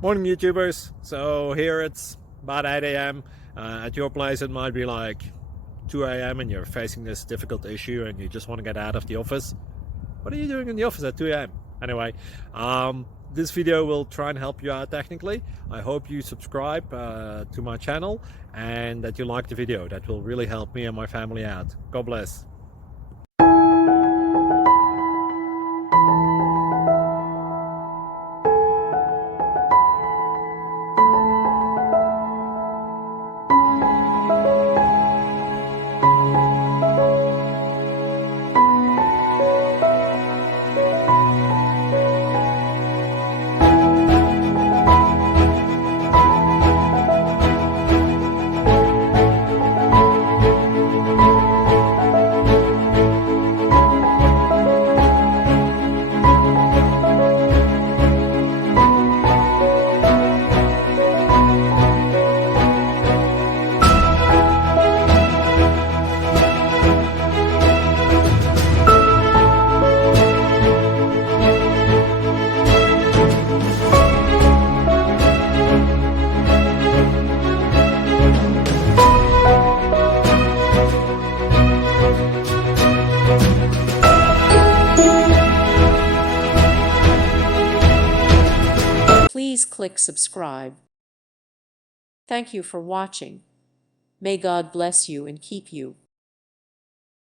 Morning YouTubers. So here it's about 8 a.m. At your place it might be like 2 a.m. and you're facing this difficult issue and you just want to get out of the office. What are you doing in the office at 2 a.m.? Anyway, this video will try and help you out technically. I hope you subscribe to my channel and that you like the video. That will really help me and my family out. God bless. Please click subscribe. Thank you for watching. May God bless you and keep you.